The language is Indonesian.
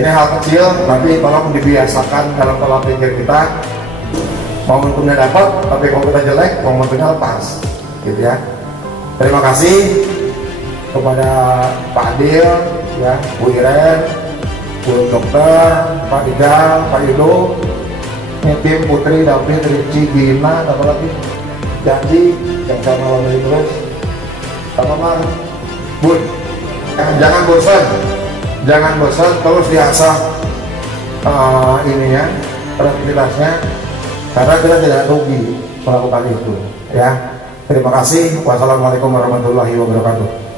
Ini hal kecil, tapi tolong dibiasakan dalam pola pikir kita. Momentumnya dapat, tapi kalau kita jelek, momentumnya lepas, gitu ya. Terima kasih kepada Pak Adil, ya, Bu Iren, Bu Dokter, Pak Dijal, Pak Yudo, tim Putri, David, Ricci, Gina, apa lagi, Janji, yang saya melalui terus, teman-teman, Bun, jangan bosan. Jangan bosan, terus diasah ininya, kreativitasnya, karena kita tidak rugi melakukan itu. Ya, terima kasih. Wassalamualaikum warahmatullahi wabarakatuh.